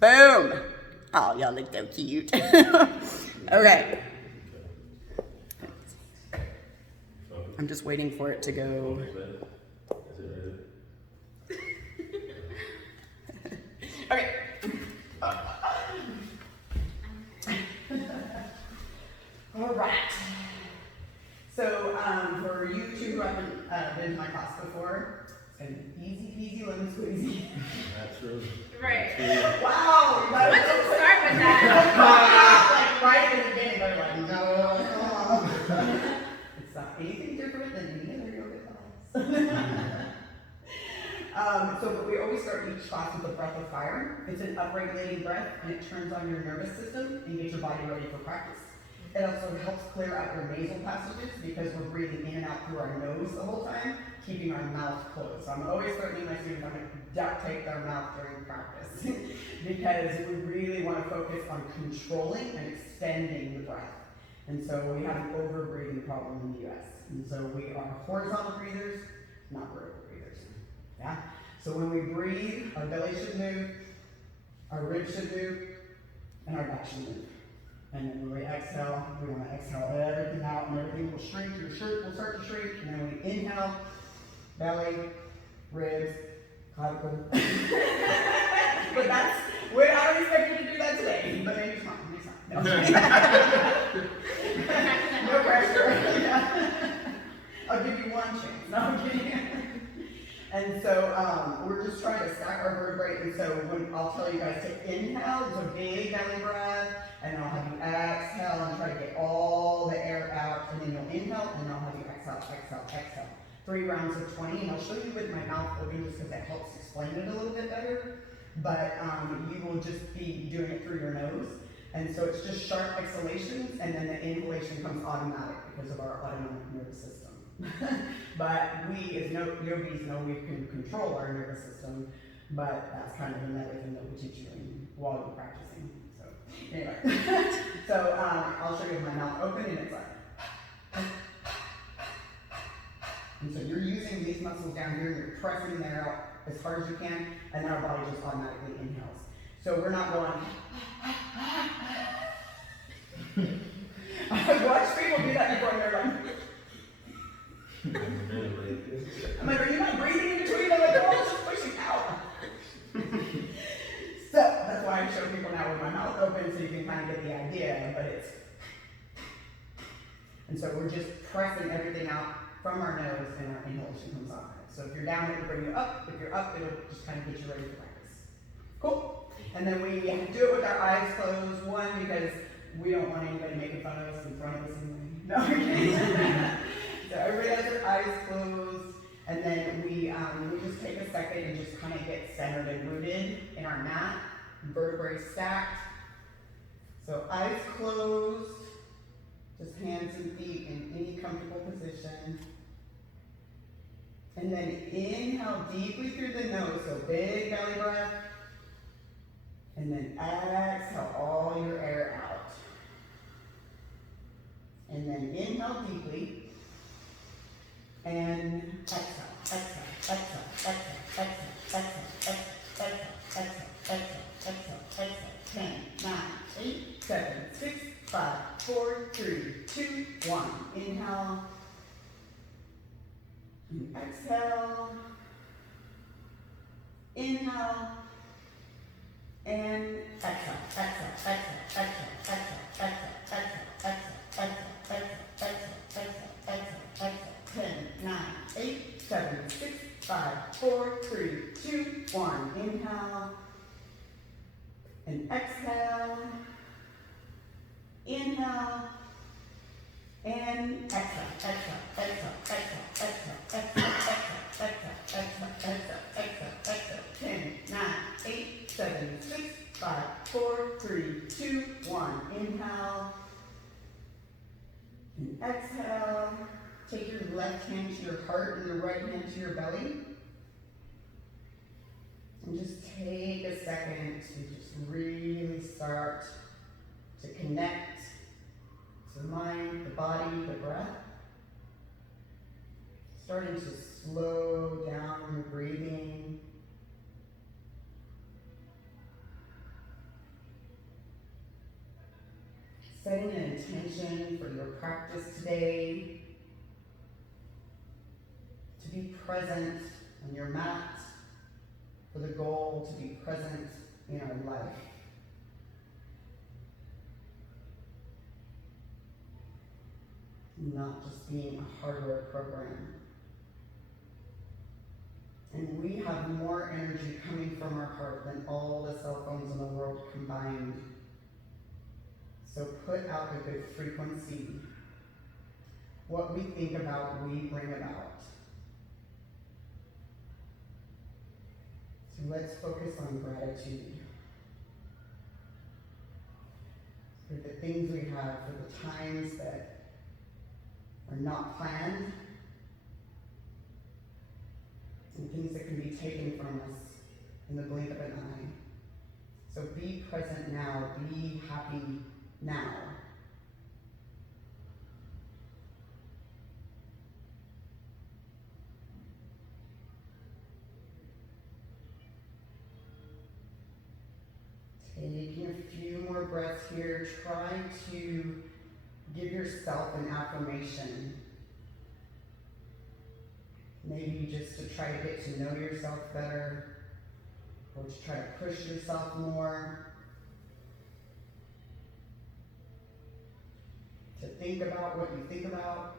Boom. Oh, y'all look so cute. Okay. I'm just waiting for it to go. Okay. All right. So for you two who haven't been to my class before, it's going to be easy peasy lemon squeezy. That's true. Right. Wow. Let's just start with that. Like right at the beginning, they're like, no. It's not anything different than any other yoga class. So we always start each class with a breath of fire. It's an upregulating breath, and it turns on your nervous system and gets your body ready for practice. It also helps clear out your nasal passages because we're breathing in and out through our nose the whole time, keeping our mouth closed. So I'm always threatening my students, I'm going to duct tape their mouth during practice because we really want to focus on controlling and extending the breath. And so we have an over-breathing problem in the US. And so we are horizontal breathers, not vertical breathers. Yeah? So when we breathe, our belly should move, our ribs should move, and our back should move. And then when we exhale, we want to exhale everything out and everything will shrink. Your shirt will start to shrink. And then we inhale, belly, ribs, clavicle. But that's, I don't expect you to do that today. But maybe it's not. Maybe it's not. No, no pressure. I'll give you one chance. No, I'm kidding. And so we're just trying to stack our vertebrae. And so when I'll tell you guys to inhale, it's a big belly breath. And then I'll have you exhale and try to get all the air out. And then you'll inhale, and I'll have you exhale, exhale, exhale. 3 rounds of 20. And I'll show you with my mouth open just because that helps explain it a little bit better. But you will just be doing it through your nose. And so it's just sharp exhalations, and then the inhalation comes automatic because of our autonomic nervous system. But we as yogis know we can control our nervous system, but that's kind of another thing that we teach you while you're practicing. So anyway, so I'll show you with my mouth open, and it's like, and so you're using these muscles down here, you're pressing the air out as hard as you can, and then our body just automatically inhales. So we're not going, I watch people do that before, and they're like, I'm like, are you not breathing in between? I'm like, oh, it's just pushing out. So that's why I show people now with my mouth open so you can kind of get the idea, but it's, and so we're just pressing everything out from our nose, and our inhalation comes on. So if you're down, it'll bring you up. If you're up, it'll just kind of get you ready for practice. Cool. And then we do it with our eyes closed. One, because we don't want anybody making fun of us in front of us anyway. No, so everybody has their eyes closed, and then we just take a second and just kind of get centered and rooted in our mat, vertebrae stacked. So eyes closed, just hands and feet in any comfortable position. And then inhale deeply through the nose, so big belly breath. And then exhale all your air out. And then inhale deeply. And exhale, exhale, exhale, exhale, exhale, exhale, exhale, exhale, exhale, exhale, exhale. 10, 9, 8, 7, 6, 5, 4, 3, 2, 1. Inhale. And exhale. Inhale. And exhale, exhale, exhale, exhale, exhale, exhale, exhale, exhale, exhale, exhale, exhale, exhale, exhale. 10, 9, 8, 7, 6, 5, 4, 3, 2, 1. Inhale. And exhale. Inhale. And exhale, exhale, exhale, exhale, exhale, exhale, exhale, exhale, exhale, exhale, exhale. 10, 9, 8, 7, 6, 5, 4, 3, 2, 1. Inhale. And exhale. Take your left hand to your heart and your right hand to your belly. And just take a second to just really start to connect to the mind, the body, the breath. Starting to slow down your breathing. setting an intention for your practice today, to be present on your mat, for the goal to be present in our life. Not just being a hardware program. And we have more energy coming from our heart than all the cell phones in the world combined. So put out a good frequency. What we think about, we bring about. So let's focus on gratitude for the things we have, for the times that are not planned, and things that can be taken from us in the blink of an eye. So be present now, be happy now. Taking a few more breaths here, try to give yourself an affirmation. Maybe just to try to get to know yourself better, or to try to push yourself more. To think about what you think about.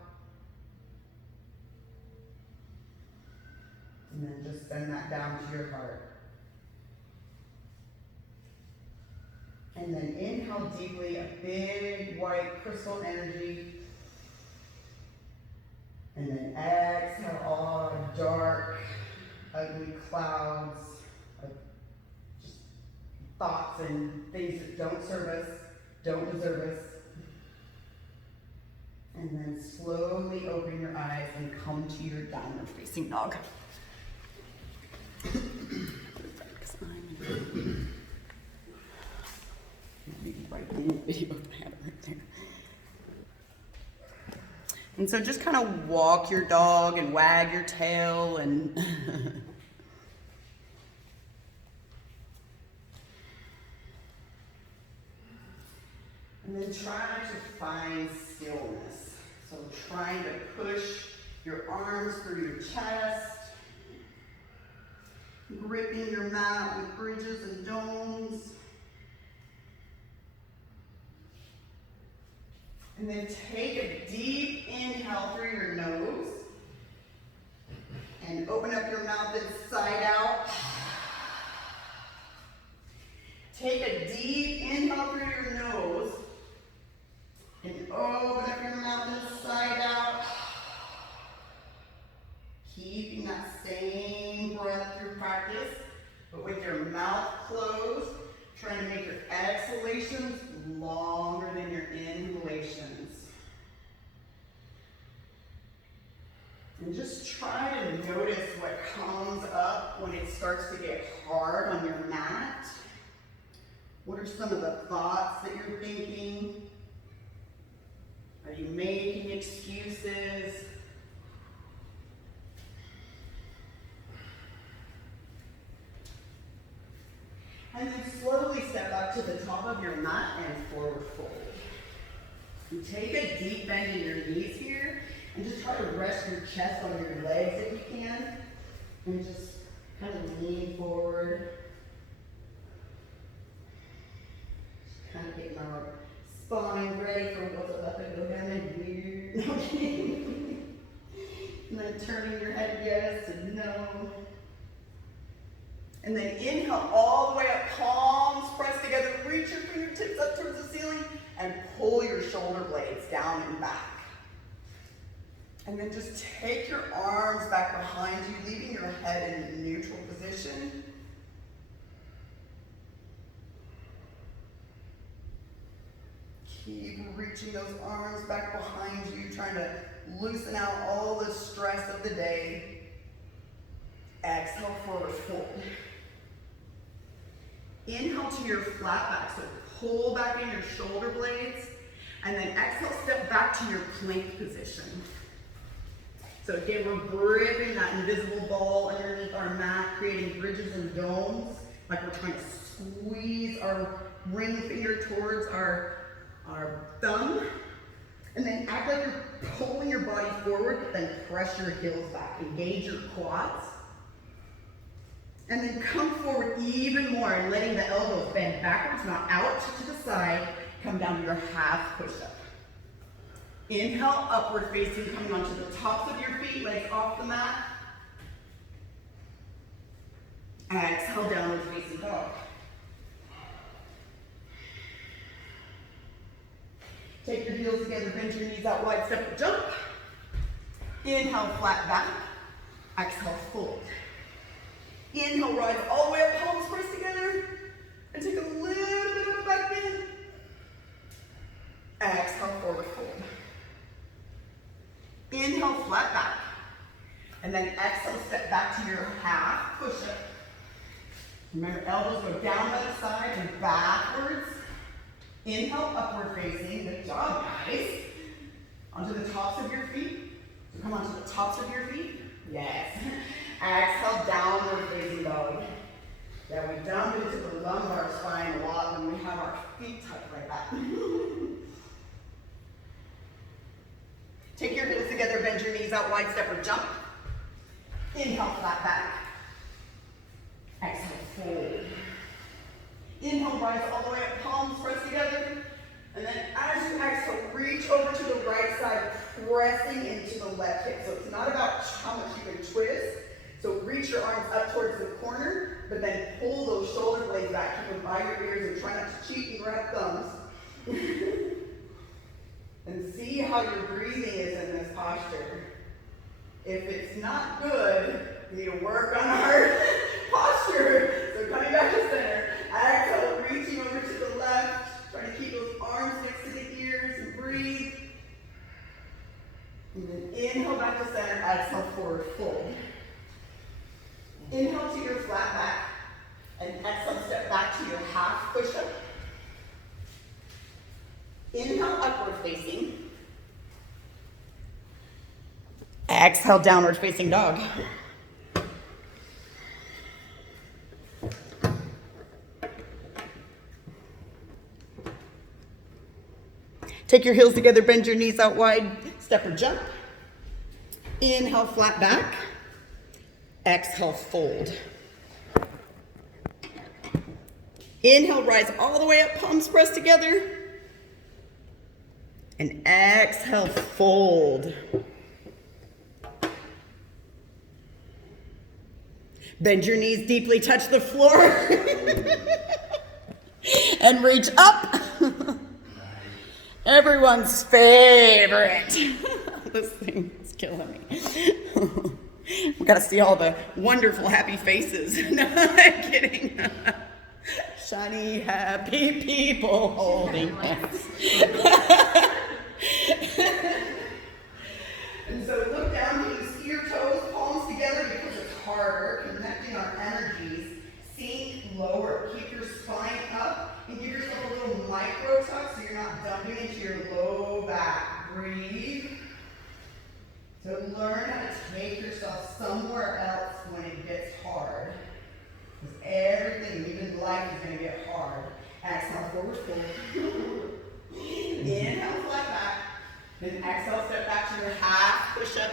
And then just send that down to your heart. And then inhale deeply, a big white crystal energy. And then exhale all dark, ugly clouds of just thoughts and things that don't serve us, don't deserve us. And then slowly open your eyes and come to your downward facing dog. Right in the video, I have it right there. And so just kind of walk your dog and wag your tail and and then try to find stillness. So trying to push your arms through your chest, gripping your mat with bridges and domes. And then take a deep inhale through your nose and open up your mouth inside out. Take a deep inhale through your nose and open up your mouth inside out. Keeping that same breath through practice, but with your mouth closed, trying to make your exhalations longer than your inhalations. And just try to notice what comes up when it starts to get hard on your mat. What are some of the thoughts that you're thinking? Are you making excuses? And then slowly step up to the top of your mat and forward fold. You take a deep bend in your knees here and just try to rest your chest on your legs if you can. And just kind of lean forward. Just kind of getting our spine ready for what's about to go down in here. And then turning your head yes and no. And then inhale all the way up, palms pressed together, reach your fingertips up towards the ceiling, and pull your shoulder blades down and back. And then just take your arms back behind you, leaving your head in neutral position. Keep reaching those arms back behind you, trying to loosen out all the stress of the day. Exhale, forward fold. Inhale to your flat back, so pull back in your shoulder blades, and then exhale, step back to your plank position. So again, we're gripping that invisible ball underneath our mat, creating bridges and domes, like we're trying to squeeze our ring finger towards our our thumb, and then act like you're pulling your body forward, but then press your heels back. Engage your quads. And then come forward even more and letting the elbows bend backwards, not out to the side. Come down to your half push-up. Inhale, upward facing, coming onto the tops of your feet, legs off the mat. Exhale, downward facing dog. Take your heels together, bend your knees out wide, step, jump. Inhale, flat back. Exhale, fold. Inhale, rise all the way up, palms pressed together. And take a little bit of a back bend. Exhale, forward fold. Inhale, flat back. And then exhale, step back to your half push-up. Remember, elbows go down by the side and backwards. Inhale, upward facing. Good job, guys. Onto the tops of your feet. So come onto the tops of your feet. Yes. Exhale, downward facing dog. Yeah, we dump into the lumbar spine a lot when we have our feet tucked like that. Take your heels together, bend your knees out wide, step or jump. Inhale, flat back. Exhale, fold. Inhale, rise all the way up, palms pressed together. And then as you exhale, reach over to the right side, pressing into the left hip. So it's not about how much you can twist. So reach your arms up towards the corner, but then pull those shoulder blades back. Keep them by your ears and try not to cheat and grab thumbs. And see how your breathing is in this posture. If it's not good, we need to work on our posture. So coming back to center. Exhale, reaching over to the left. Trying to keep those arms next to the ears and breathe. And then inhale back to center. Exhale, forward fold. Inhale to your flat back. And exhale, step back to your half push-up. Inhale, upward facing. Exhale, downward facing dog. Take your heels together, bend your knees out wide, step or jump. Inhale, flat back. Exhale, fold. Inhale, rise all the way up, palms pressed together. And exhale, fold. Bend your knees deeply, touch the floor. And reach up. Everyone's favorite. This thing is killing me. We gotta see all the wonderful happy faces. No, I'm kidding. Shiny, happy people holding hands. And so look down, you can see your toes, palms together because it's harder, connecting our energies. Sink lower, keep your spine up, and give yourself a little micro tuck so you're not dumping into your low back. Breathe. So learn how to take yourself somewhere else when it gets hard. Because everything, even life, is going to get hard. Exhale, forward fold. Inhale, flat back. Then exhale, step back to your half push-up.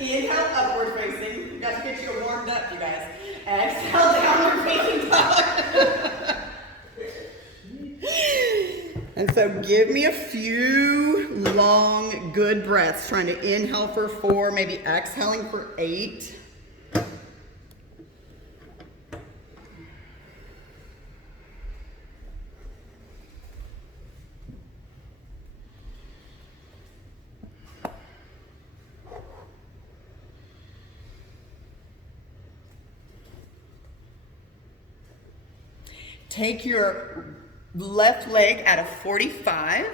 Inhale, upward facing. We got to get you warmed up, you guys. Exhale, downward facing dog. And so give me a few long, good breaths. Trying to inhale for 4, maybe exhaling for 8. Take your left leg at a 45.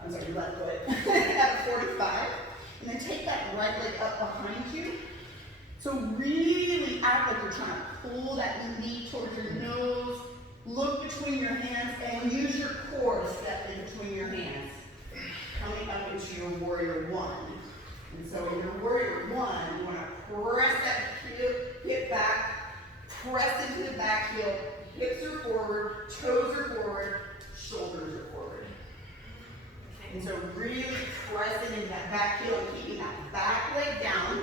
I'm sorry, left foot at a 45. And then take that right leg up behind you. So really act like you're trying to pull that knee towards your nose. Look between your hands and use your core to step in between your hands. Coming up into your warrior 1. And so in your warrior 1, you want to press that hip back. press into the back heel, hips are forward, toes are forward, shoulders are forward. And so really pressing into that back heel and keeping that back leg down.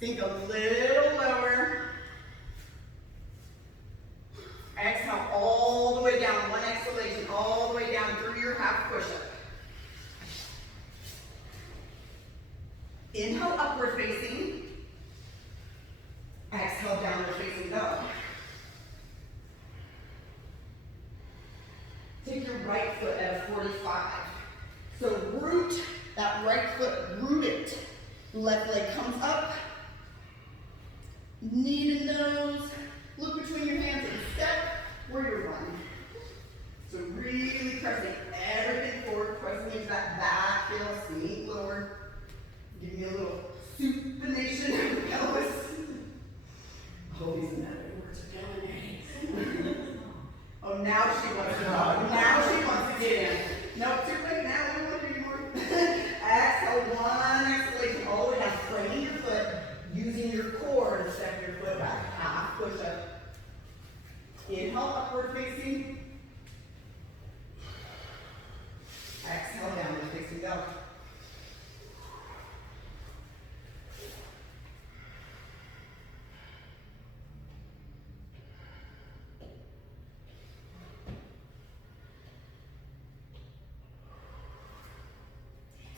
Sink a little lower. Exhale all the way down, one exhalation, all the way down through your half push-up. Inhale, upward facing. Exhale, downward facing dog. Take your right foot at a 45. So root that right foot, root it. Left leg comes up. Knee to nose. Look between your hands and step where you're running. So really pressing everything forward, pressing into that back heel, sink lower. Give me a little supination of the pelvis. Oh, these metaphors are killing me. Oh, now she wants to go. Now she wants to get in. Nope, too late now. We don't want to do anymore. Exhale, one exhalation all the way down. Framing your foot, using your core to step your foot back. Half push up. Inhale, upward facing. Exhale, downward facing dog.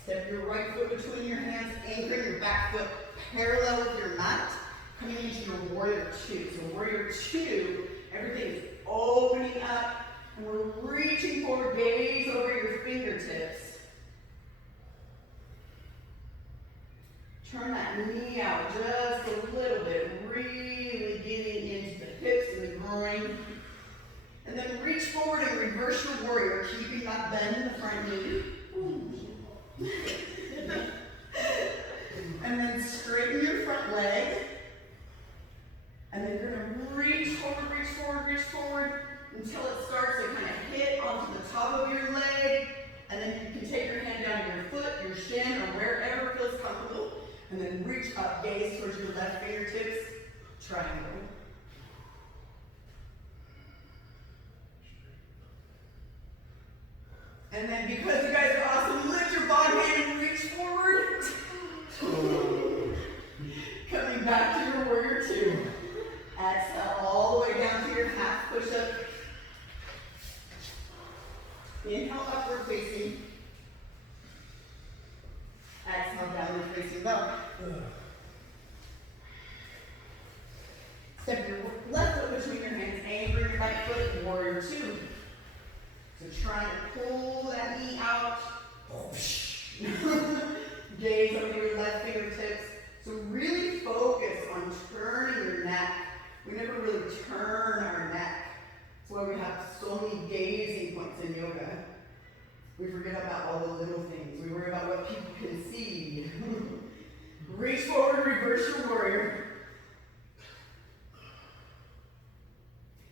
Step your right foot between your hands, anchoring your back foot parallel with your mat, coming into your warrior two. So warrior two, everything is opening up, and we're reaching forward, gaze over your fingertips. Turn that knee out just a little bit, really getting into the hips and the groin. And then reach forward and reverse your warrior, keeping that bend in the front knee. And then straighten your front leg. And then you're going to reach forward until it starts to kind of hit onto the top of your leg. And then you can take your hand down to your foot, your shin, or wherever feels comfortable. And then reach up, gaze towards your left fingertips, triangle. And then because you guys are awesome, lift your body and reach forward. Coming back to your warrior two. Exhale all the way down to your half push-up. Inhale, upward facing. Exhale, downward facing dog. Step your left foot between your hands, anchor your right foot, warrior two. So trying to pull that knee out. Gaze over your left fingertips. So really focus on turning your neck. We never really turn our neck. That's why we have so many gazing points in yoga. We forget about all the little things. We worry about what people can see. Reach forward, reverse your warrior.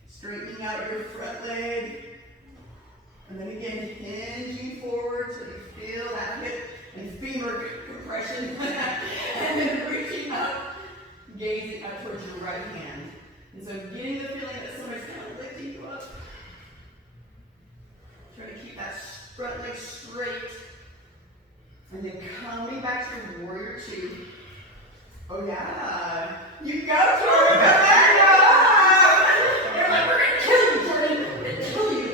Straightening out your front leg. And then again, hinging forward till you feel that hip and femur compression. And then reaching up, gazing up towards your right hand. And so getting the feeling that somebody's kind of lifting you up. Try to keep that front leg straight. And then coming back to your warrior two. Oh yeah. You go, Jordan! There you go! Remember, it killed you, Jordan. It killed you.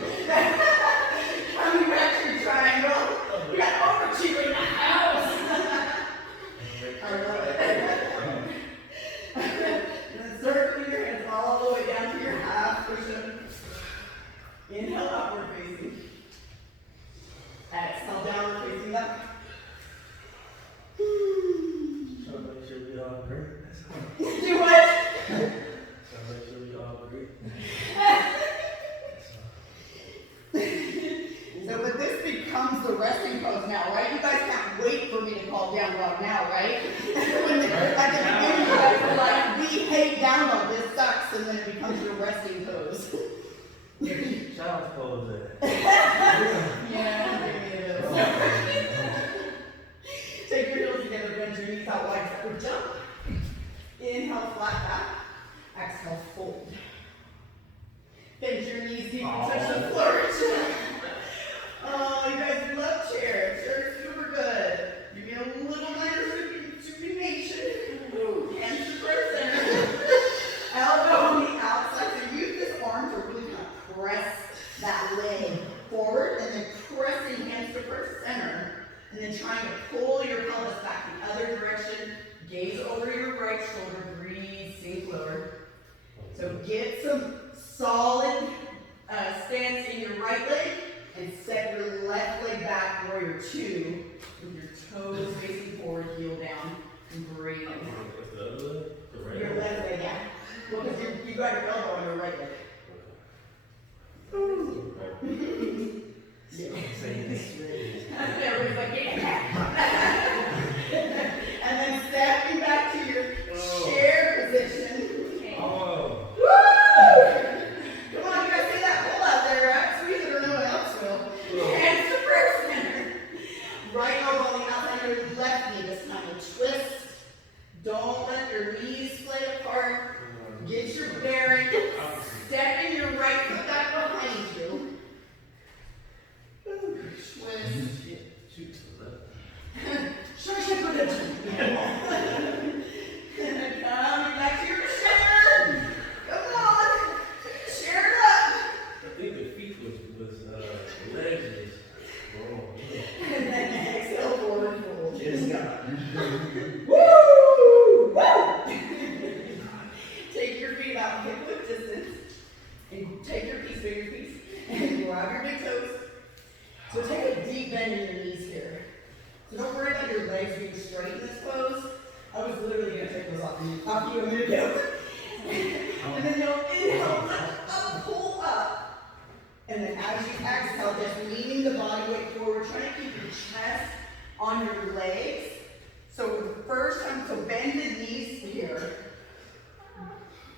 Coming back to your triangle. We got overachieving in the house. I love it. And then circling your hands all the way down to your half push-up. Inhale, upward facing. Exhale, downward facing up. So make sure we all agree. Do what? So make sure we all agree. So, but this becomes the resting pose now, right? You guys can't wait for me to call down dog now, right? At the beginning, you guys are like, we hate down dog, this sucks, and then it becomes your resting pose. Child's pose. Yeah, it is. and then trying to pull your pelvis back the other direction. Gaze over your right shoulder, breathe, sink lower. So get some solid stance in your right leg, and step your left leg back, warrior two, with your toes facing forward, heel down, and breathe. What's the other leg? The right Your leg? left leg, yeah. Well, because you got your elbow on your right leg. Everybody's like, yeah. And then stepping back to your chair position. Oh. Woo! Come on, you guys see that pull out there, right? Squeeze it or no one else will. Hands to prayer center. Right elbow on the outside of your left knee this time. And twist. Don't let your knees splay apart. Get your bearing. Step in your right foot back behind you. Twist. Shoot to the left. And then come back to your chair. Come on. Chair it up. I think the feet was the legs was wrong. And then exhale forward fold. Yes, God. Woo! Woo! Take your feet out hip width distance. And take your piece, bigger piece. And grab your big toes. So take a deep bend in your knees here. So don't worry about your legs being straight in this pose. I was literally going to take those off you a minute ago. And then you'll inhale, lift up, pull up. And then as you exhale, just leaning the body weight forward, trying to keep your chest on your legs. So the first time, so bend the knees here.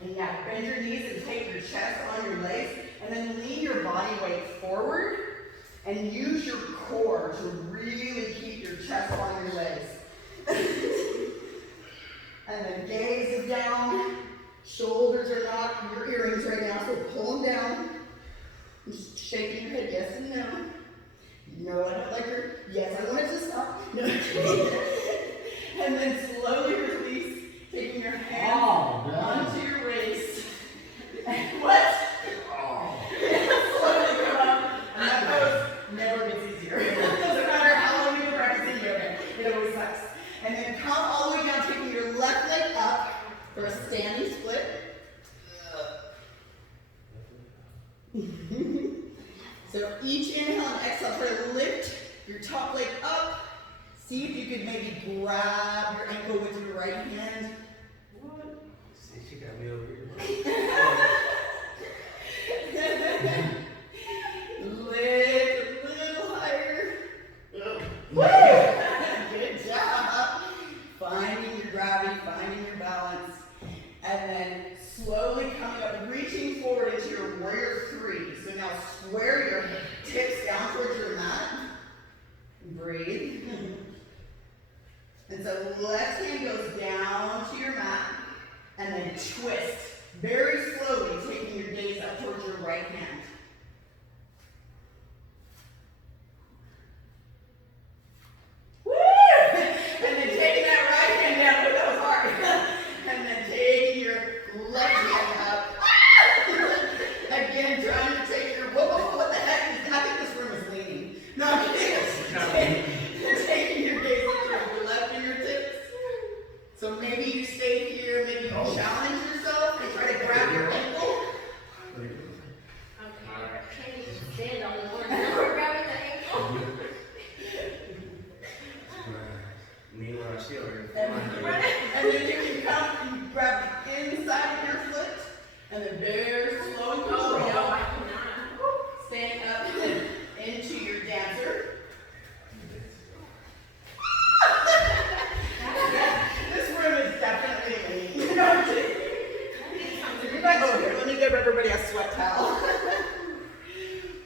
And yeah, bend your knees and take your chest on your legs. And then lean your body weight forward. And use your core to really keep your chest on your legs. And then gaze is down. Shoulders are not your earrings right now, so pull them down. Just shaking your head yes and no. No, I don't like her. Yes, I want it to stop. No. And then slowly release, taking your hands onto your waist. What? Slowly come up. And that pose never gets easier. It doesn't matter how long you've been practicing yoga. It always sucks. And then come all the way down, taking your left leg up for a standing split. So each inhale and exhale, try to lift your top leg up. See if you could maybe grab your ankle with your right hand. What? See, she got me over here. Lift a little higher. Woo! Good job. Finding your gravity, finding your balance. And then slowly coming up, reaching forward into your warrior three. So now square your hips down towards your mat. Breathe. And so left hand goes down to your mat. And then twist. Very slowly, taking your gaze up towards your right hand. Woo! And then taking that right hand down. Oh, that was hard. And then taking your left hand up. Again, trying to take your, what the heck is, I think this room is leaning. No, I'm kidding. You're taking your gaze up towards your left fingertips. So maybe you stay here, maybe you challenge yourself and try to grab your ankle. Can you stand on the floor now we're grabbing the ankle? Me when I see her. And then you can come and grab the inside of your foot. And then very slow and No, calm. I cannot. Stand up and into your dancer. This room is definitely leaning. No, I'm kidding. Oh, here, let me give everybody a sweat towel.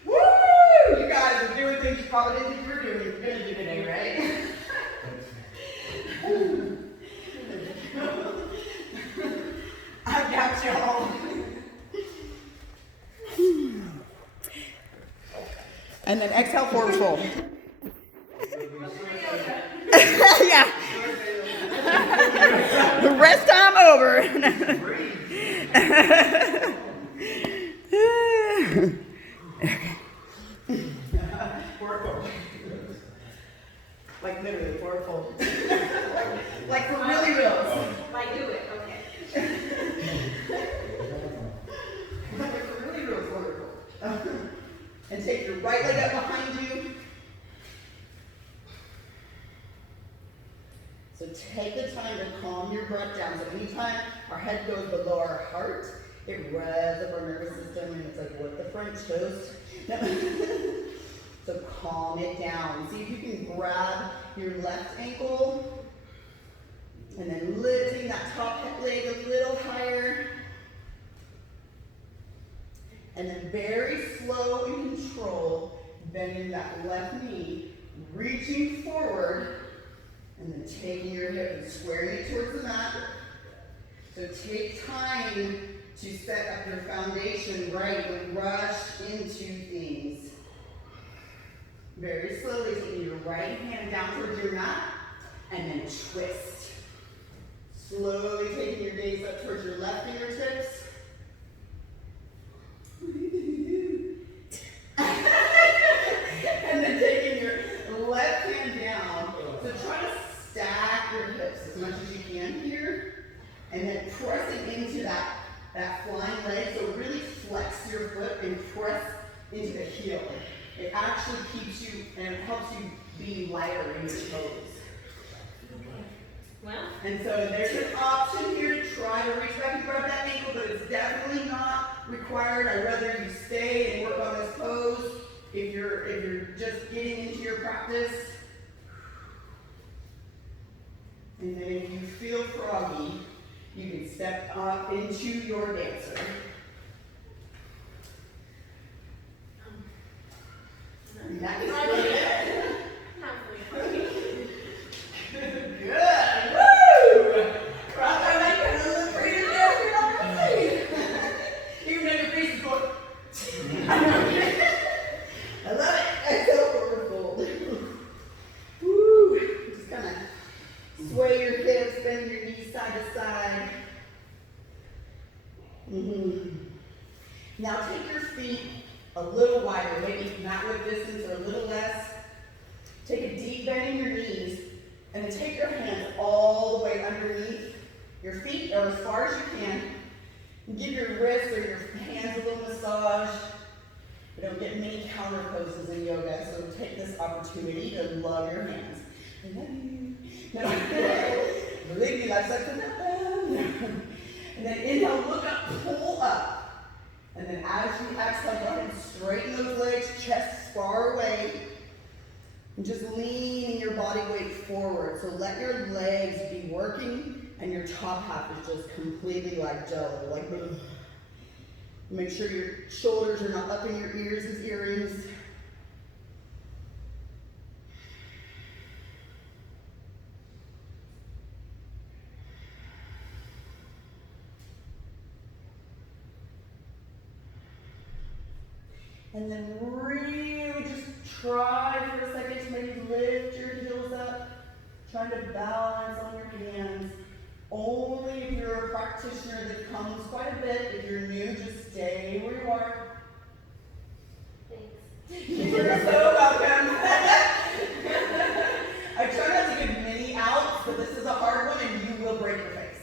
Woo! You guys are doing things you probably didn't think you were doing. You're gonna do today, right? I got y'all. And then exhale, forward fold. Yeah. Rest time over. Like literally forward fold. Like for really reals. Like do it, okay. Like for really reals, forward fold. And take your right leg up behind you. So take the time to calm your breath down. So anytime our head goes below our heart, it revs up our nervous system and it's like, what the French toast? So calm it down. See if you can grab your left ankle and then lifting that top hip leg a little higher. And then very slow and control, bending that left knee, reaching forward, and then taking your hip and squaring it towards the mat. So take time to set up your foundation right. Don't rush into things. Very slowly taking your right hand down towards your mat, and then twist. Slowly taking your gaze up towards your left fingertips. And then taking your left hand down. So try to stack your hips as much as you can here. And then pressing into that flying leg. So really flex your foot and press into the heel. It actually keeps you and it helps you be lighter in your toes. Well, And so there's an option here to try to reach back and grab that ankle, but it's definitely not required. I'd rather you stay and work on this pose if you're just getting into your practice. And then if you feel froggy, you can step up into your dancer. And that is good. not really. Good. Woo! Rock that leg and a little pretty there. You're not gonna see. Even though your face is going. I love it. It's so wonderful. Woo! Just kind of sway your hips, bend your knees side to side. Now take your feet a little wider, maybe not with distance or a little less. Take a deep bend in your knees, and then take your hands all the way underneath your feet, or as far as you can. And give your wrists or your hands a little massage. We don't get many counter poses in yoga, so take this opportunity to love your hands. I love you. No. Believe me, life's like nothing. And then inhale, look up, pull up. And then as you exhale, go ahead and straighten those legs, chest far away. And just lean your body weight forward. So let your legs be working and your top half is just completely like jello. Like, ugh. Make sure your shoulders are not up in your ears as earrings. And then really just try for a second to maybe lift your heels up, trying to balance on your hands. Only if you're a practitioner that comes quite a bit. If you're new, just stay where you are. Thanks. You're so welcome. I try not to give many outs, but this is a hard one and you will break your face.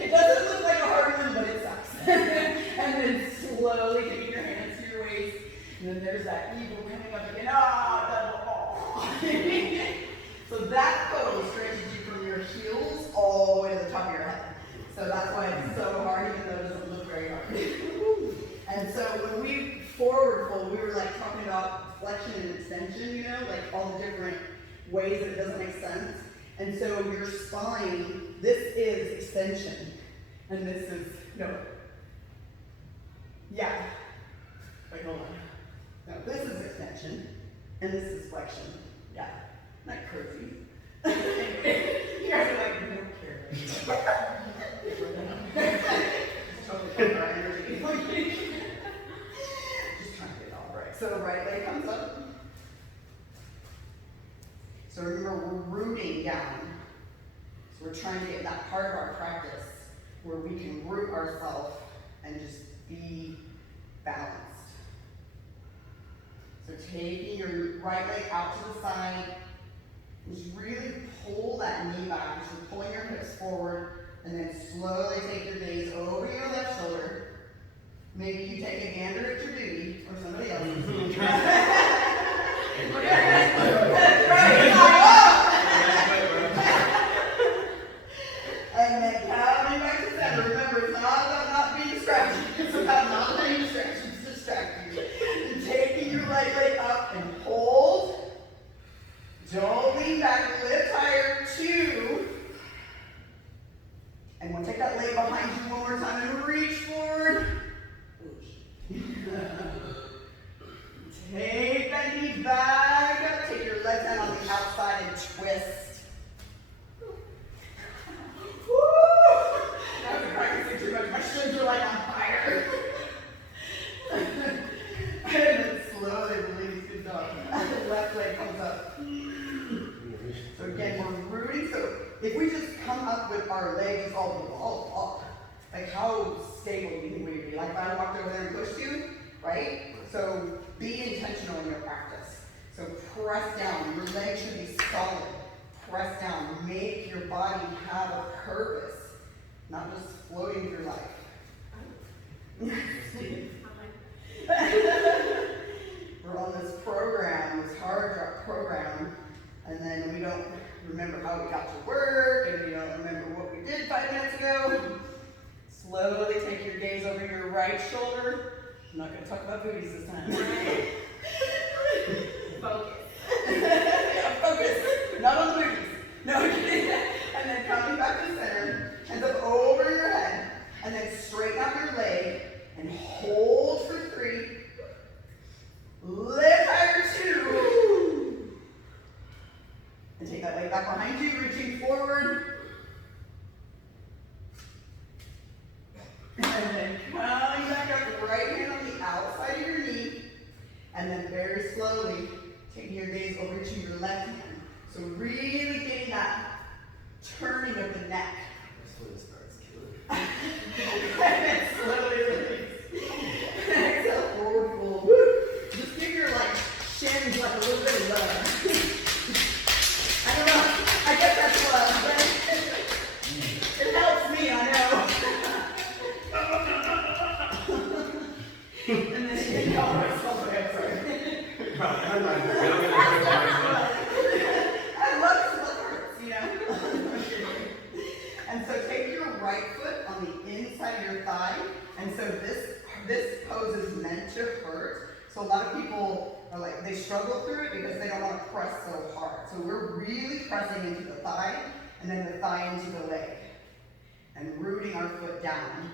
It doesn't look like a hard one, but it sucks. And then slowly taking your hands to your waist, and then there's that eagle coming up again. So that pose stretches you from your heels all the way to the top of your head. So that's why it's so hard, even though it doesn't look very hard. And so when we forward fold, we were like talking about flexion and extension, you know, like all the different ways that it doesn't make sense. And so your spine, this is extension, and this is, no. Yeah. Wait, hold on. No, this is extension, and this is flexion. Yeah. Not crazy. You guys are like, we don't care. Just totally focus our energy. Just trying to get it all right. So right leg comes up. So remember, we're rooting down. So we're trying to get that part of our practice where we can root ourselves and just be balanced. So taking your right leg out to the side, Just really pull that knee back as you're pulling your hips forward, and then slowly take your gaze over your left shoulder. Maybe you take a gander at your duty or somebody else's. That's right. And then coming back to center. Remember, it's not about not being distracted. It's about not letting distractions distract you. And taking your right leg up and hold. Don't lean back, lift higher, 2. And we'll take that leg behind you one more time and reach forward. Take that knee back up, take your left hand on the outside and twist. Woo! Now I'm practicing too much, my shins are like on fire. And then slowly release, good dog. The left leg comes up. So again, we're rooting. So if we just come up with our legs all up, like how stable do you think we'd be? Like if I walked over there and pushed you, right? So be intentional in your practice. So press down. Your legs should be solid. Press down. Make your body have a purpose, not just floating through life. We're on this program, this hard drop program, and then we don't remember how we got to work, and we don't remember what we did 5 minutes ago. Slowly take your gaze over your right shoulder. I'm not going to talk about booties this time. Focus. Focus. Not on the booties. No, and then coming back to center, hands up over your head, and then straighten out your leg, and hold for 3. Lift higher, 2. And take that leg back behind you, reaching forward. And then coming back up, right hand on the outside of your knee. And then very slowly, taking your gaze over to your left hand. So really getting that turning of the neck. That's when it starts killing. And then slowly release. Exhale, forward fold. Woo. Just give your shins like a little bit of love. I don't know. I guess that's love, but it helps me, I know. And then you can myself away, sorry. I love slivers, you know. And so take your right foot on the inside of your thigh. And so this pose is meant to hurt. So a lot of people are like, they struggle through it because they don't want to press so hard. So we're really pressing into the thigh and then the thigh into the leg and rooting our foot down.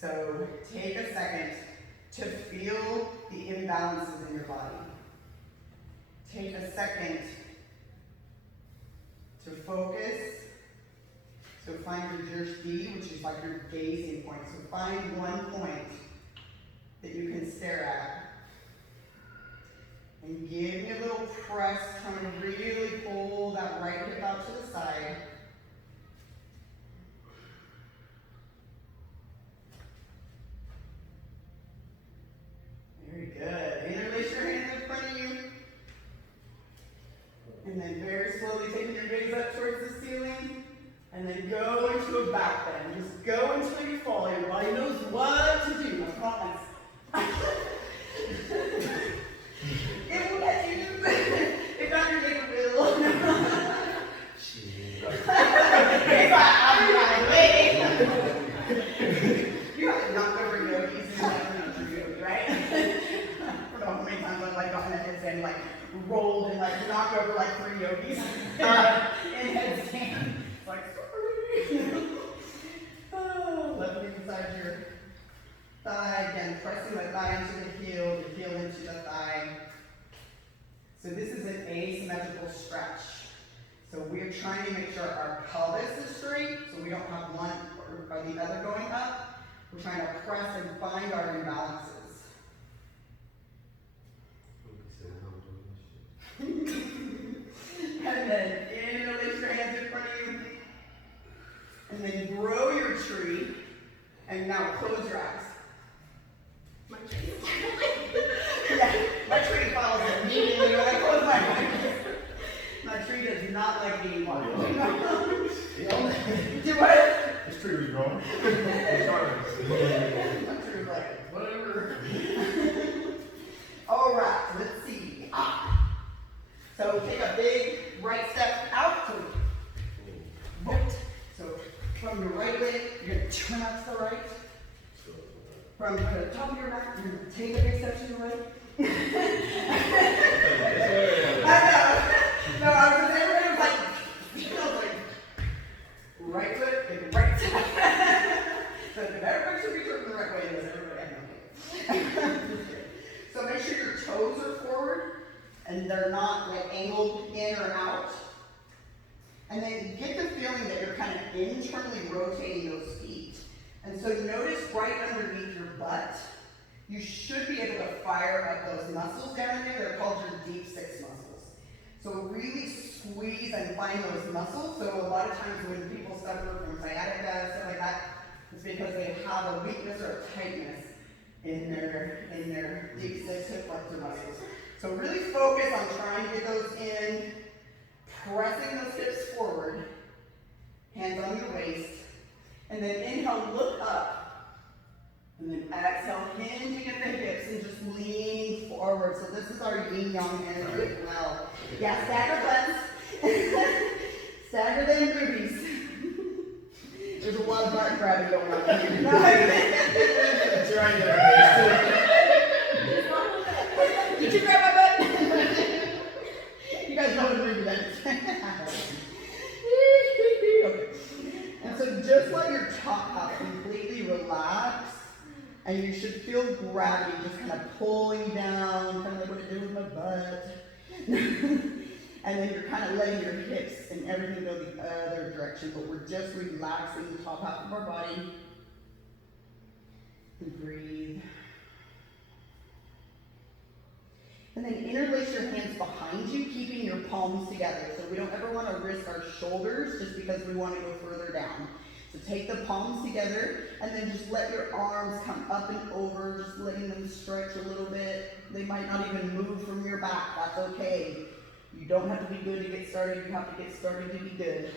So take a second to feel the imbalances in your body. Take a second to focus. So find your drishti, which is like your gazing point. So find one point that you can stare at. And give me a little press, trying to really pull that right hip out to the side. Very good. Interlace your hands in front of you. And then very slowly taking your gaze up towards the ceiling. And then go into a back bend. Just go until you fall. Your body knows what to do, I promise. It will get you. If not, your neighbor will. You haven't knocked over yogis and never knocked over yogi, right? I don't know how many times I've gotten a headstand, rolled and knocked over 3 yogis in headstand. It's like, sorry. Oh, left knee inside your thigh, again, pressing the thigh into the heel into the thigh. So this is an asymmetrical stretch. So we're trying to make sure our pelvis is straight, so we don't have one or the other going up. We're trying to press and find our imbalances. And then interlace your hands in front of you. And then grow your tree. And now close your eyes. My tree. Yeah, my tree follows it immediately when I close my eyes. My a tree does not like being watered. Yeah. Do what? This tree was growing. It's growing. My tree was like, whatever. All right, let's see. So take a big right step out. So from your right leg, you're going to turn out to the right. From the top of your back, you're going to take a big step to the right. I know. No, I was everybody was like, right foot and right side. So everybody should be turning the right way. Does everybody? So make sure your toes are forward and they're not like angled in or out. And then get the feeling that you're kind of internally rotating those feet. And so notice right underneath your butt, you should be able to fire up those muscles down in there. They're called your deep six muscles. So really squeeze and find those muscles. So a lot of times when people suffer from sciatica, stuff like that, it's because they have a weakness or a tightness in their deep six hip flexor muscles. So really focus on trying to get those in, pressing those hips forward, hands on your waist, and then inhale, look up. And then exhale, hinging at the hips and just lean forward. So this is our yin-yang energy as well. Yeah, stagger butts. Stagger them boobies. There's a lot of butt grabbing going on here. It's right there. Did you grab my butt? You guys know what a movie that is. Okay. And so just let your top half completely relax. And you should feel gravity just kind of pulling down, kind of like what it did with my butt. And then you're kind of letting your hips and everything go the other direction, but we're just relaxing the top half of our body. And breathe. And then interlace your hands behind you, keeping your palms together. So we don't ever want to risk our shoulders just because we want to go further down. So take the palms together and then just let your arms come up and over, just letting them stretch a little bit. They might not even move from your back. That's okay. You don't have to be good to get started. You have to get started to be good.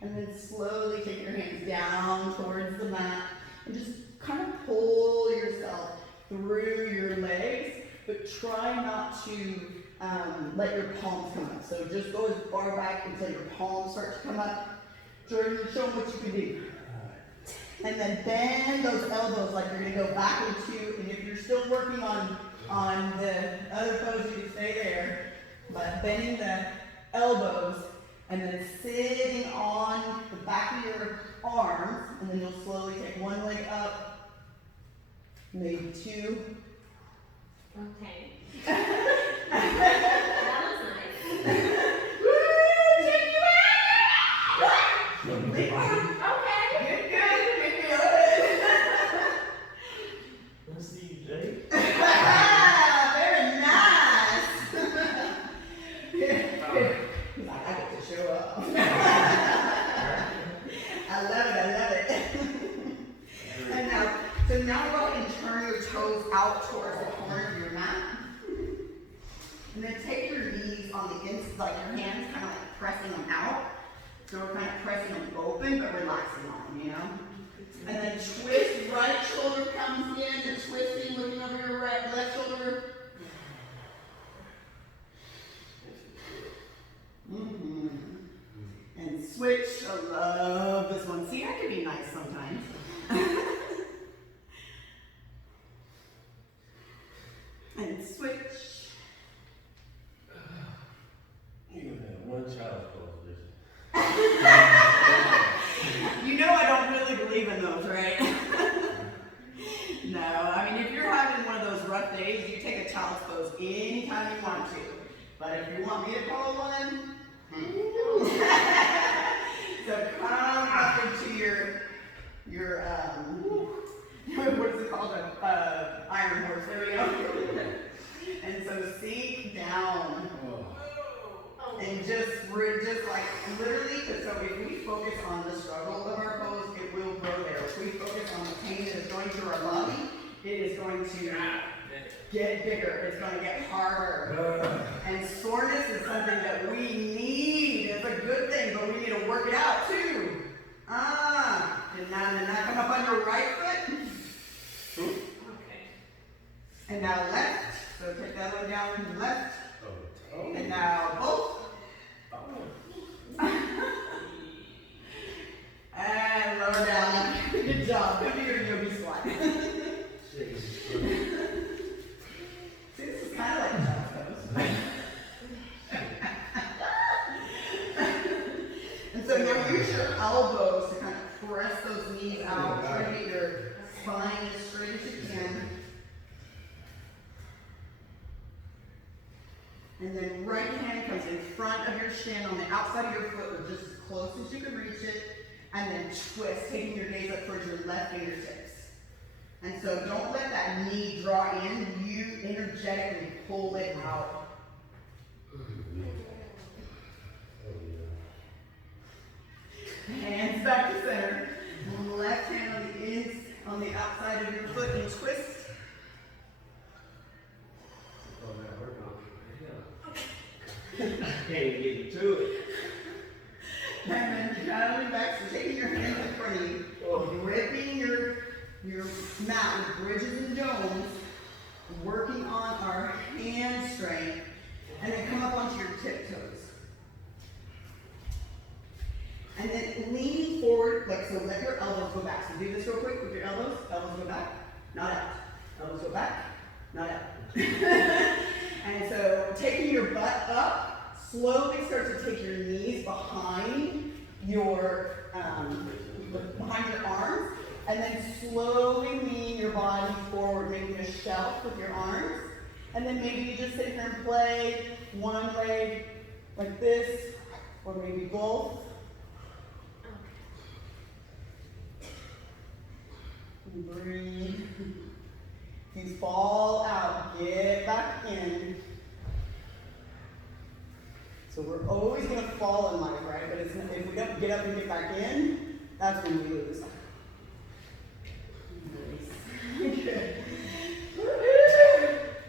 And then slowly take your hands down towards the mat and just kind of pull yourself through your legs, but try not to let your palms come up. So just go as far back until your palms start to come up. Jordan, show them what you can do. And then bend those elbows like you're going to go back into, and if you're still working on the other pose, you can stay there. But bending the elbows and then sitting on the back of your arms, and then you'll slowly take one leg up, maybe two. Okay. That was nice. Woo! Take you back! Big one. Okay. Good. We feel it. Let's see, Jay. Very nice. He's like, I get to show up. I love it. And now go ahead and turn your toes out towards the corner of your mat. And then take your knees on the inside, like your hands kind of like pressing them out. So we're kind of pressing them open, but relaxing on them, you know? And then twist, right shoulder comes in, and twisting, looking over your left shoulder. And switch. I love this one. See, that could be nice sometimes. And switch. You can have one child's pose, You know I don't really believe in those, right? No, I mean, if you're having one of those rough days, you take a child's pose anytime you want to. But if you want me to call one, so come up into your what is it called? Iron horse. There we go. And so sink down. And just like literally, so if we focus on the struggle of our pose, it will go there. If we focus on the pain that is going through our body, it is going to get bigger. It's going to get harder. And soreness is something that we need. It's a good thing, but we need to work it out too. Did not come up on your right foot. Okay. And now left. So take that one down to the left. Oh. And now both. And lower down. Good job. Come to your yogi squat. See, this is kind of like a child's pose. And so now use your elbows to kind of press those knees out. Try to get your spine as straight as you can. And then right hand comes in front of your shin on the outside of your foot, or just as close as you can reach it. And then twist, taking your gaze up towards your left fingertips. And so don't let that knee draw in. You energetically pull it out. Hands back to center. Left hand on the outside of your foot and twist. Can't even get to it. And then paddling back, so taking your hands in front of you, gripping your mat with bridges and domes, working on our hand strength, and then come up onto your tiptoes. And then leaning forward, like so, let your elbows go back. So do this real quick with your elbows. Elbows go back, not out. Elbows go back, not out. And so taking your butt up, slowly start to take your knees behind your arms, and then slowly lean your body forward, making a shelf with your arms. And then maybe you just sit here and play one leg like this, or maybe both. Breathe. If you fall out, get back in. So we're always going to fall in life, right? But if we don't get up and get back in, that's when we lose. Nice. Good.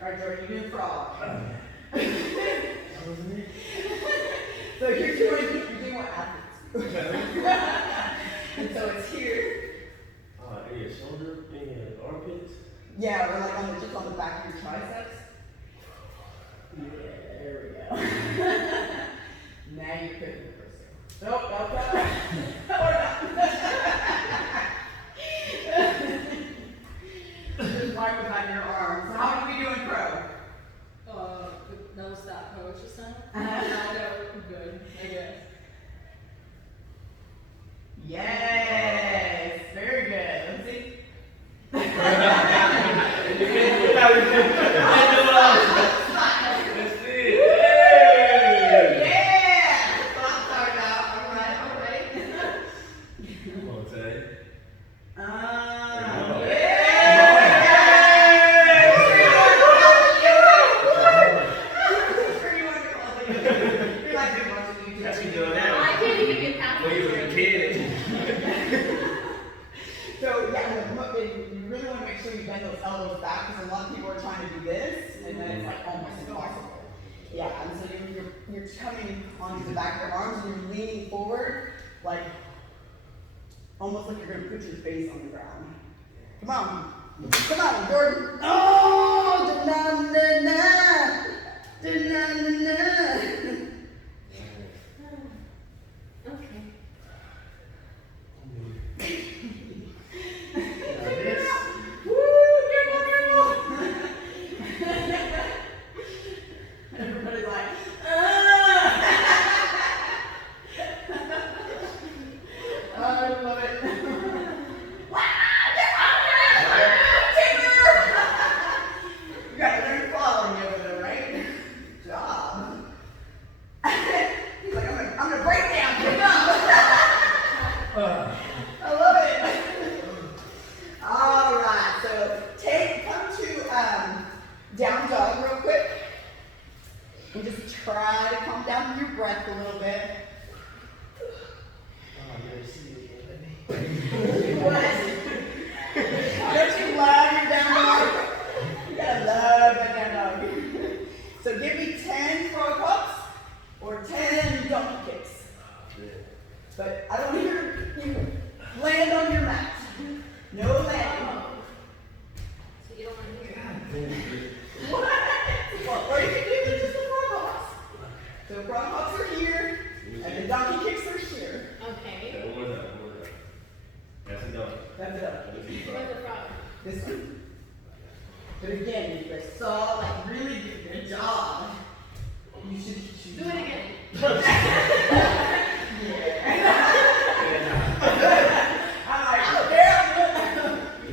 All right, Jordan, you do frog. So you're doing what happens. And so it's here. Your shoulder and your armpits. Yeah, or like just on the back of your triceps. Yeah, there we go. Now you're cooking the person. Nope, Just right behind your arm. So how do we do in pro? That was that pose just now? Uh-huh. Good, I guess. Yes, very good. Let's see. That's it. Yeah! That's what I'm talking about. All right. Come on, Tay. That's me doing that. I can't even get past When you was a kid. So yeah, you really want to make sure you bend those elbows back, because a lot of people are trying to do this, and then it's like almost impossible. Yeah, and so you're coming onto the back of your arms, and you're leaning forward, like almost like you're going to put your face on the ground. Come on, Jordan. Oh, Okay. Everybody's like, I love it. You gotta learn to fall. But again, you guys saw, like, really good job. You should Do it again. I'm like, I don't care.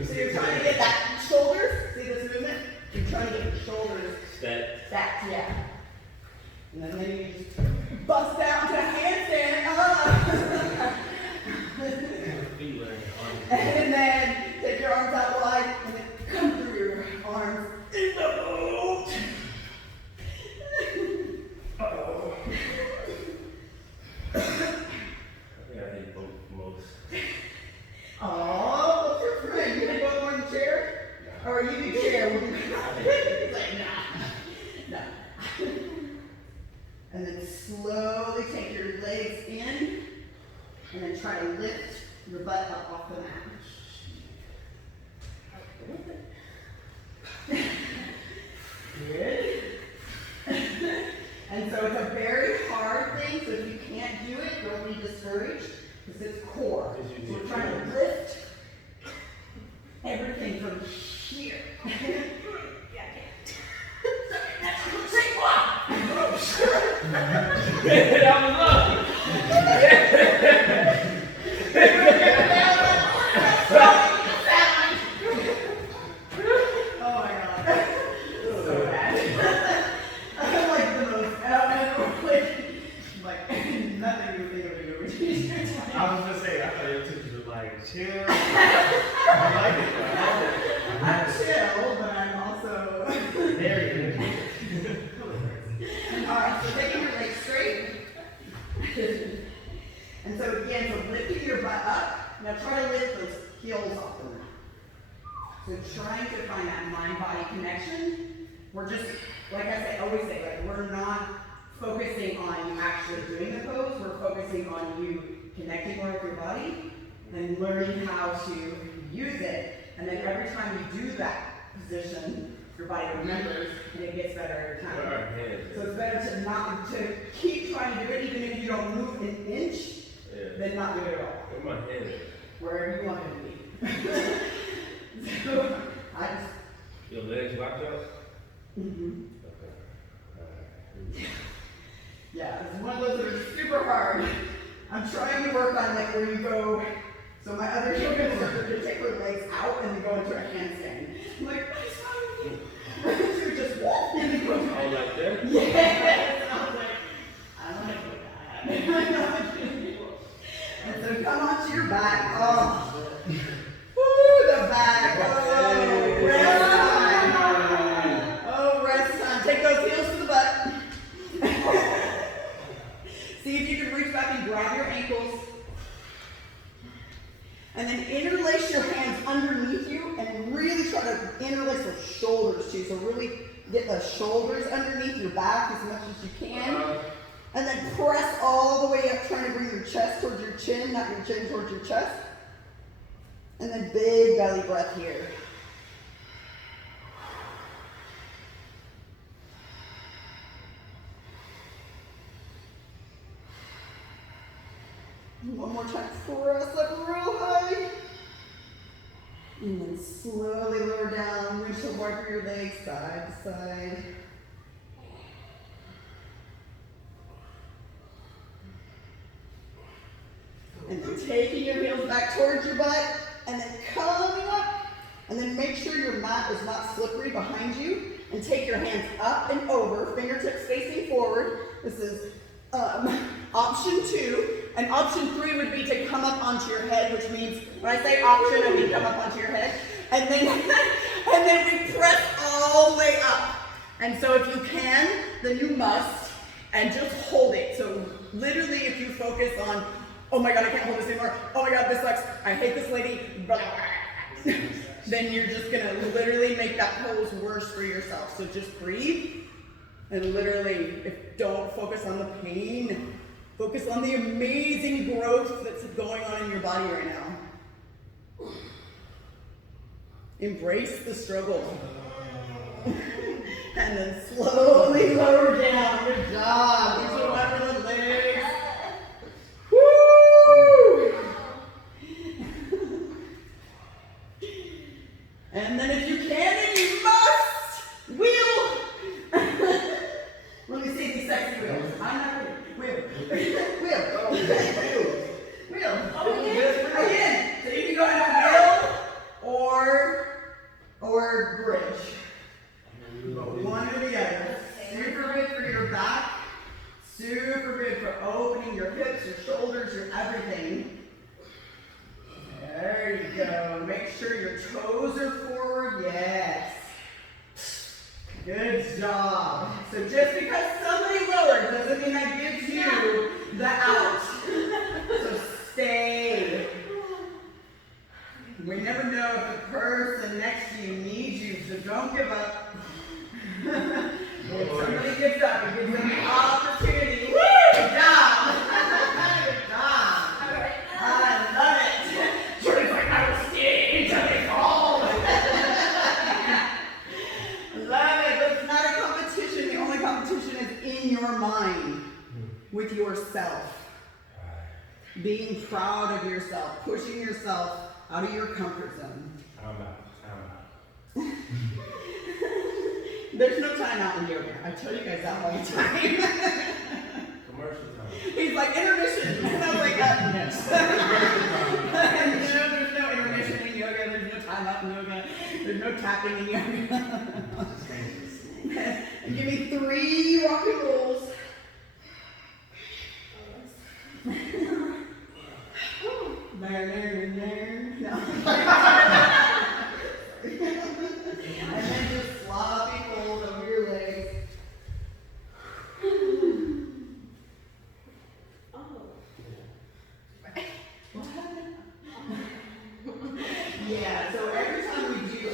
So you're trying to get that shoulders. See this movement? You're trying to get the shoulders stacked, yeah. And then maybe you just bust out into a handstand. And then take your arms out wide and then come through your arms in the boat. Uh-oh. I think I hate both most. Oh, what's your friend? You can go more than chair? Or you can chair? He's like, nah. No. And then slowly take your legs in and then try to lift your butt up off the mat. Good. And so it's a very hard thing, so if you can't do it, don't be discouraged, because it's core. So we're trying to lift everything from here. That was lucky. Oh my god. So bad. I'm like the most like nothing you think of a routine. I was gonna say, I thought your teachers were like, chill. I like it, though. I like it. I'm chill, but I'm also Very good. alright, so taking your legs straight. And so again, so lifting your butt up. Now try to lift those heels off the mat. So trying to find that mind-body connection. We're just, like I always say, like we're not focusing on you actually doing the pose. We're focusing on you connecting more with your body and learning how to use it. And then every time you do that position, your body remembers and it gets better every Where time. our hands So at? it's better to keep trying to do it, even if you don't move an inch, Yeah. than not do it at all. Where my hands at? Wherever you want it to be. So I just. Your legs locked up? Mhm. Okay. Alright. Yeah, it's one of those that are super hard. I'm trying to work on like where you go. So my other yoga instructor can take her legs out and then go into a handstand. I'm like, that's fine. She would just walk and then go. Oh, like that? Yes. And I was like, I don't know that. And so come onto your back. Oh. Woo, the back. Oh, rest time. Oh, rest time. Take those heels to the butt. See if you can reach back and grab your ankles. And then interlace your hands underneath you and really try to interlace those shoulders too. So really get the shoulders underneath your back as much as you can. And then press all the way up, trying to bring your chest towards your chin, not your chin towards your chest. And then big belly breath here. One more time, press up real high. And then slowly lower down, reach the wide through your legs, side to side. And then taking your heels back towards your butt, and then coming up. And then make sure your mat is not slippery behind you. And take your hands up and over, fingertips facing forward. This is option 2. And option 3 would be to come up onto your head, which means, when I say option, I mean come up onto your head. And then we press all the way up. And so if you can, then you must, and just hold it. So literally if you focus on, oh my God, I can't hold this anymore. Oh my God, this sucks. I hate this lady. Then you're just gonna literally make that pose worse for yourself. So just breathe and literally, don't focus on the pain. Focus on the amazing growth that's going on in your body right now. Embrace the struggle. And then slowly lower down. Good job. Reach over the legs. Woo! And then if you can, then you must Wheel. Let me see these sexy wheels. I'm not ready. Wheel. Wheel. Oh, wheels. Wheel. Oh, yeah. Again. So you can go ahead and wheel or bridge. But one or the other. Super good for your back. Super good for opening your hips, your shoulders, your everything. There you go. Make sure your toes are forward. Yes. Good job. So just because somebody lowered doesn't mean that gives you the out. So stay. We never know if the person next to you needs you, so don't give up. If somebody gives up, it gives them the opportunity. Woo! Good job. Good job. I love it. Jordan's like, I was scared until they called. Love it, but it's not a competition. The only competition is in your mind with yourself. Being proud of yourself, pushing yourself out of your comfort zone. Time out. There's no time out in yoga. I tell you guys that all the time. Commercial time. He's like, intermission. And I was like, yes. No, there's no intermission in yoga. There's no time out in yoga. There's no tapping in yoga. And give me 3 rock and rolls. There. No. And then just sloppy fold over your legs. What happened? Yeah, so every time we do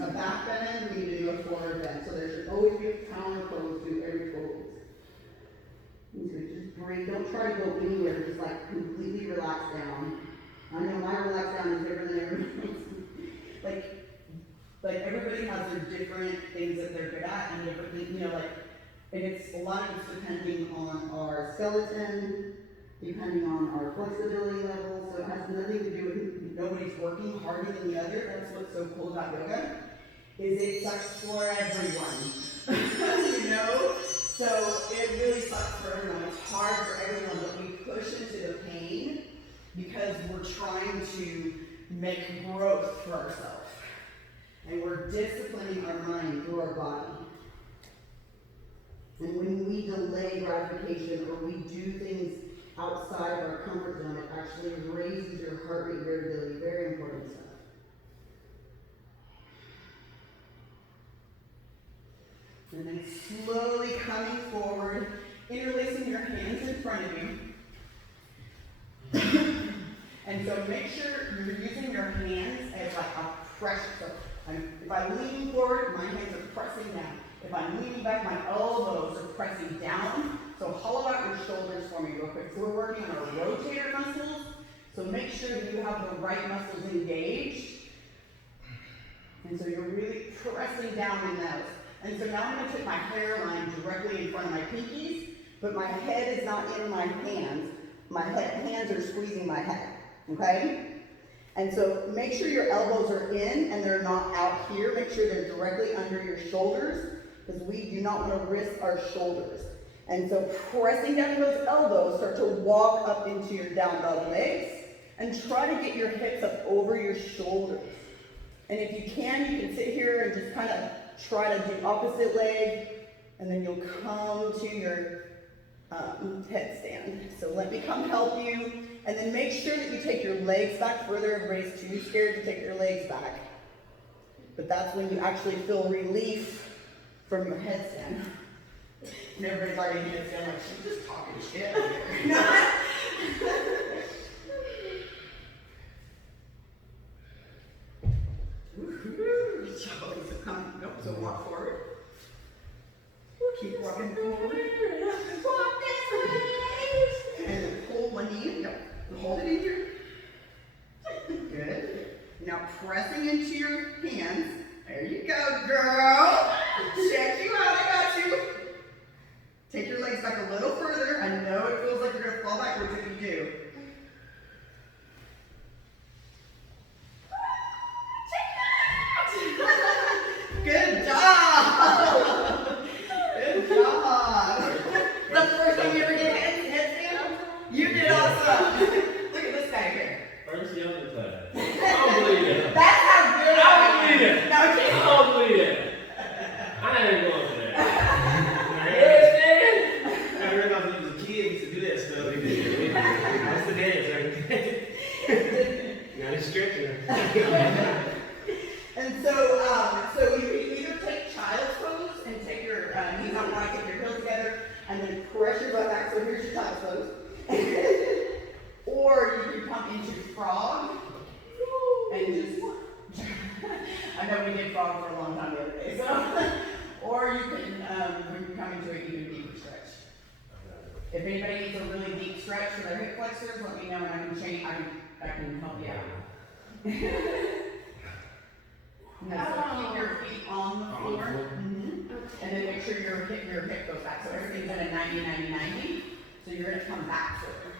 a back bend, we need to do a forward bend. So there should always be a counter pose to every pose. So just breathe. Don't try to go anywhere. Just like completely relax down. I know my relax down is different than everybody else. Like everybody has their different things that they're good at and different things, and it's a lot of it's depending on our skeleton, depending on our flexibility level, so it has nothing to do with nobody's working harder than the other. That's what's so cool about yoga, is it sucks for everyone, So it really sucks for everyone. It's hard for everyone, but we push into the pain because we're trying to make growth for ourselves. And we're disciplining our mind through our body. And when we delay gratification or we do things outside of our comfort zone, it actually raises your heart rate variability. Very important stuff. And then slowly coming forward, interlacing your hands in front of you. And so make sure you're using your hands as like a pressure. So if I'm leaning forward, my hands are pressing down. If I'm leaning back, my elbows are pressing down. So hollow out your shoulders for me real quick. So we're working on our rotator muscles. So make sure that you have the right muscles engaged. And so you're really pressing down in those. And so now I'm going to take my hairline directly in front of my pinkies, but my head is not in my hands. My hands are squeezing my head, okay? And so make sure your elbows are in and they're not out here. Make sure they're directly under your shoulders because we do not want to risk our shoulders. And so pressing down those elbows, start to walk up into your down dog legs and try to get your hips up over your shoulders. And if you can sit here and just kind of try to do opposite leg, and then you'll come to your headstand. So let me come help you, and then make sure that you take your legs back further. Everybody's too scared to take their legs back. But that's when you actually feel relief from your headstand. And everybody's already in headstand like, she's just talking shit over here. So walk forward. Keep walking forward. And then hold one knee. Yep. Hold it in here. Good. Now pressing into your hands. There you go, girl. Check you out. I got you. Take your legs back a little further. I know it feels like you're going to fall backwards if you do. Good job. And so you can either take child's pose and take your knees out wide, take your heels together, and then press your butt back. So here's your child's pose. Or you can come into frog and just. I know we did frog for a long time the other day. So, or you can come into an even deeper stretch. If anybody needs a really deep stretch for their hip flexors, let me know and I can change. I can help you out. No, so keep your feet on the floor. And then make sure your hip goes back. So everything's at a 90-90-90. So you're going to come back forward.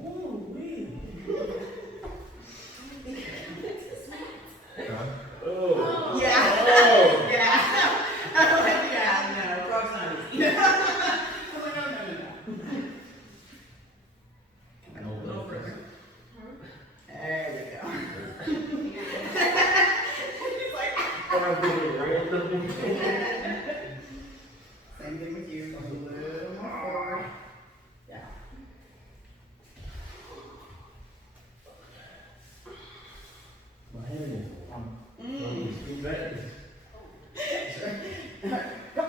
Ooh, wee. Oh. Yeah. Oh. Yeah. Yeah, no, frog's not easy. I'm like, no. A little further. There we go. He's like, same thing with you. A little more forward. Yeah. My hand is too bad. Go.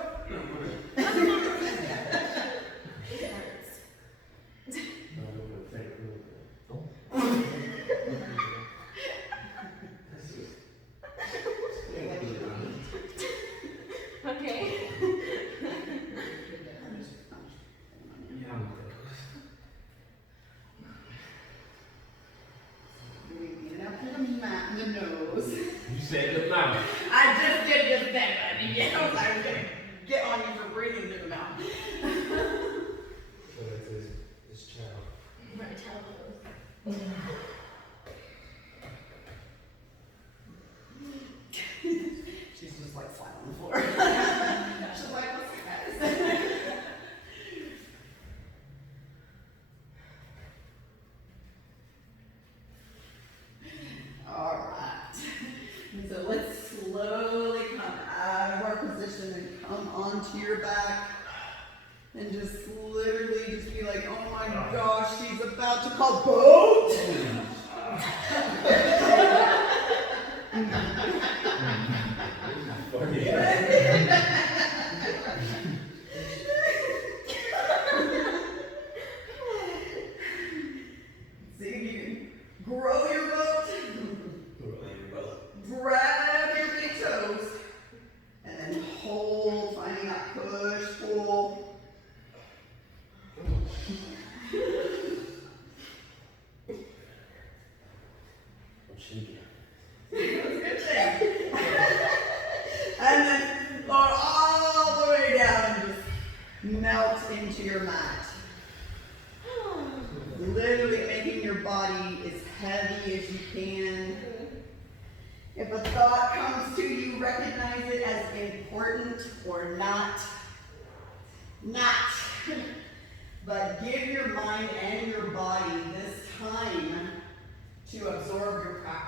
Okay. Breathing out through the mouth, the nose. You said the mouth. I just did this thing, buddy. You know, I was gonna get on you for breathing through the mouth. So that's his child. My child She's just like flat on the floor. She's like, what's this? All right. And so let's slowly come out of our position and come onto your back. And just literally just be like, oh my gosh, she's about to call boat. See if you can grow your boat, grab your big toes, and then hold, finding that push, pull. I'm shaking. Good thing. And then lower all the way down and just melt into your mat. Literally making your body as heavy as you can. If a thought comes to you, recognize it as important or not. But give your mind and your body this time to absorb your practice.